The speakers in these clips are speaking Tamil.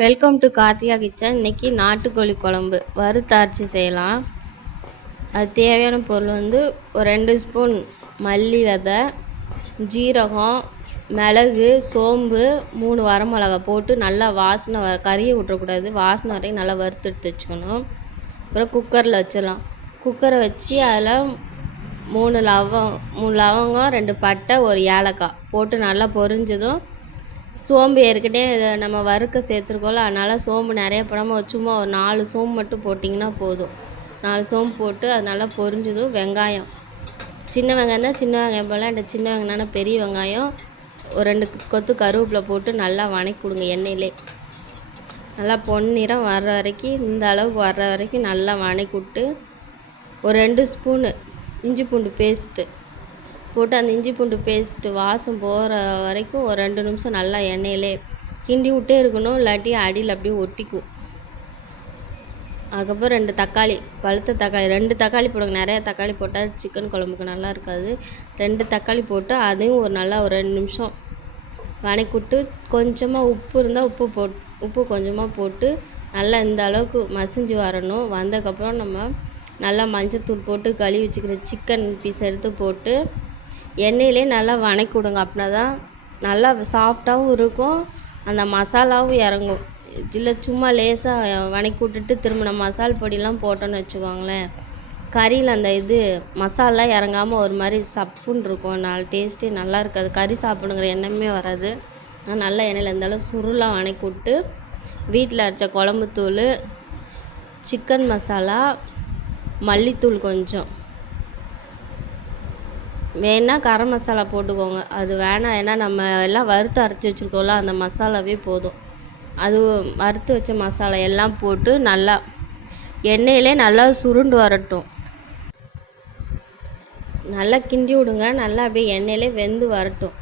Welcome to Karthika kitchen. இன்றைக்கி நாட்டுக்கோழி குழம்பு வறுத்தரைச்சி செய்யலாம். அது தேவையான பொருள் ஒரு 2 ஸ்பூன் மல்லி விதை, ஜீரகம், மிளகு, சோம்பு, 3 வரமிளகா போட்டு நல்லா வாசனை கறியை விட்டுறக்கூடாது, வாசனை வரைக்கும் நல்லா வறுத்து எடுத்து வச்சுக்கணும். அப்புறம் குக்கரில் வச்சிடலாம். குக்கரை வச்சு அதில் 3 லவங்கம், 2 பட்டை, 1 ஏலக்காய் போட்டு நல்லா பொரிஞ்சதும் சோம்பு ஏற்கனவே நம்ம வறுக்க சேர்த்துருக்கோம்ல, அதனால் சோம்பு நிறைய போடாமல் சும்மா ஒரு 4 சோம்பு மட்டும் போட்டிங்கன்னா போதும். 4 சோம்பு போட்டு அது நல்லா பொரிஞ்சதும் வெங்காயம், சின்ன வெங்காயம் தான் சின்ன வெங்காயம் போல், அந்த சின்ன வெங்காயம்னா பெரிய வெங்காயம், ஒரு 2 கொத்து கருவேப்பிலை போட்டு நல்லா வணக்கி கொடுங்க. எண்ணெயிலே நல்லா பொன்னிறம் வர்ற வரைக்கும், இந்த அளவுக்கு வர்ற வரைக்கும் நல்லா வணக்கி விட்டு ஒரு 2 ஸ்பூனு இஞ்சி பூண்டு பேஸ்ட்டு போட்டு அந்த இஞ்சி பூண்டு பேஸ்ட்டு வாசம் போகிற வரைக்கும் ஒரு 2 நிமிஷம் நல்லா எண்ணெயிலே கிண்டி விட்டே இருக்கணும், இல்லாட்டி அடியில் அப்படியே ஒட்டிக்கும். அதுக்கப்புறம் 2 தக்காளி, பழுத்த தக்காளி 2 தக்காளி போடுங்க. நிறையா தக்காளி போட்டால் சிக்கன் குழம்புக்கு நல்லா இருக்காது. 2 தக்காளி போட்டு அதையும் ஒரு 2 நிமிஷம் வணக்கி விட்டு கொஞ்சமாக உப்பு இருந்தால் உப்பு கொஞ்சமாக போட்டு நல்லா இந்த அளவுக்கு மசிஞ்சு வரணும். வந்ததுக்கப்புறம் நம்ம நல்லா மஞ்சத்தூள் போட்டு கழுவி வச்சுக்கிற சிக்கன் பீஸ் எடுத்து போட்டு எண்ணெயிலே நல்லா வணக்கி விடுங்க. அப்படின்னா தான் நல்லா சாஃப்டாகவும் இருக்கும், அந்த மசாலாவும் இறங்கும். இல்லை சும்மா லேசாக வணக்கி விட்டுட்டு திரும்ப நம்ம மசால் பொடியெலாம் போட்டோன்னு வச்சுக்கோங்களேன், கறியில் அந்த மசாலா இறங்காமல் ஒரு மாதிரி சப்புன்னு இருக்கும். டேஸ்ட்டே நல்லா இருக்காது, கறி சாப்பிடுங்கிற எண்ணமே வராது. நல்லா எண்ணெயில் இருந்தாலும் சுருளாக வணக்கி விட்டு வீட்டில் அரைச்ச குழம்புத்தூள், சிக்கன் மசாலா, மல்லித்தூள் கொஞ்சம் வேணால் கரம் மசாலா போட்டுக்கோங்க. அது வேணாம், ஏன்னா நம்ம எல்லாம் வறுத்து அரைச்சி வச்சுருக்கோம்ல, அந்த மசாலாவே போதும். அது வறுத்து வச்ச மசாலா எல்லாம் போட்டு நல்லா எண்ணெயிலே நல்லா சுருண்டு வரட்டும். நல்லா கிண்டி விடுங்க, நல்லா அப்படியே எண்ணெயிலே வெந்து வரட்டும்.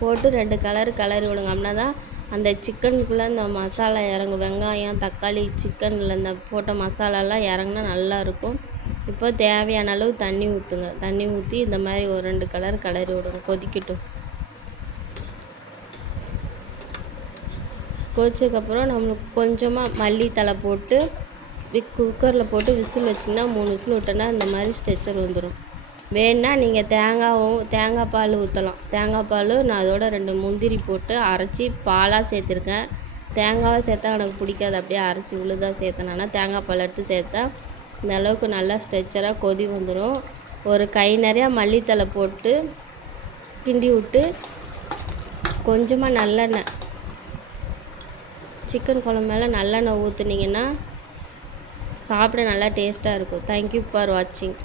போட்டு 2 கலரி விடுங்க. அப்படின்னா தான் அந்த சிக்கனுக்குள்ளே இந்த மசாலா இறங்கும். வெங்காயம், தக்காளி, சிக்கனில் இந்த போட்ட மசாலாலாம் இறங்குனா நல்லாயிருக்கும். இப்போ தேவையான அளவு தண்ணி ஊற்றுங்க. தண்ணி ஊற்றி இந்த மாதிரி ஒரு 2 கலரி விடுங்க, கொதிக்கட்டும். கொதிச்சதுக்கப்புறம் நம்மளுக்கு கொஞ்சமாக மல்லித்தலை போட்டு குக்கரில் போட்டு விசில் வச்சிங்கன்னா 3 விசில் விட்டோன்னா இந்த மாதிரி ஸ்ட்ரெச்சர் வந்துடும். வேணுன்னா நீங்கள் தேங்காய் பால் ஊற்றலாம். தேங்காய் பால் நான் அதோட 2 முந்திரி போட்டு அரைச்சி பாலாக சேர்த்துருக்கேன். தேங்காவை சேர்த்தா எனக்கு பிடிக்காது, அப்படியே அரைச்சி விழுதாக சேர்த்தேனா தேங்காய் பால் எடுத்து சேர்த்தா இந்த அளவுக்கு நல்லா ஸ்ட்ரெச்சராக கொதி வந்துடும். ஒரு கை நிறையா மல்லித்தலை போட்டு கிண்டி விட்டு கொஞ்சமாக நல்லெண்ணெய், சிக்கன் குழம்பு மேலே நல்லெண்ணெய் ஊற்றுனீங்கன்னா சாப்பிட நல்லா டேஸ்ட்டாக இருக்கும். தேங்க்யூ ஃபார் வாட்சிங்.